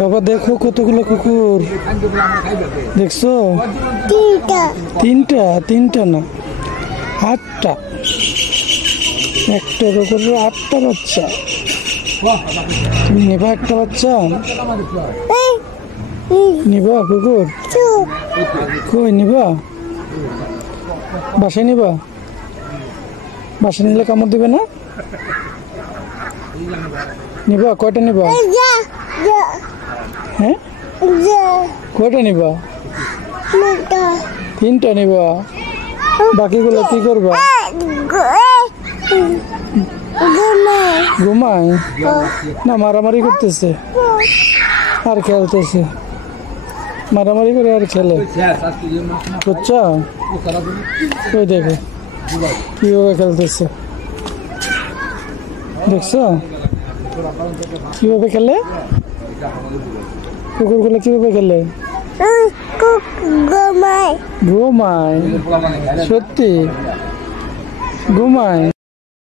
বাবা দেখো কতগুলো কুকুর দেখছো? তিনটা না, 8টা। একটা কুকুরের 8টা বাচ্চা। তুমি নেবা একটা বাচ্চা? নিবা কুকুর? কই নিবা? বাসায় নিবা? বাসায় নিলে কামড় দিবে না? নিবা? কয়টা নিবা? হ্যাঁ, কয়টা নিবা? 3টা নিবা। বাকিগুলো কি করবা? ঘুমায় না, মারামারি করতেছে আর খেলতেছে। মারামারি করে আর খেলে, বুঝছো? ওই দেখো কিভাবে খেলতেছে, দেখছো কিভাবে খেলে? কুকুরগুলো কিভাবে খেলে? ঘুমায়। সত্যি ঘুমায়?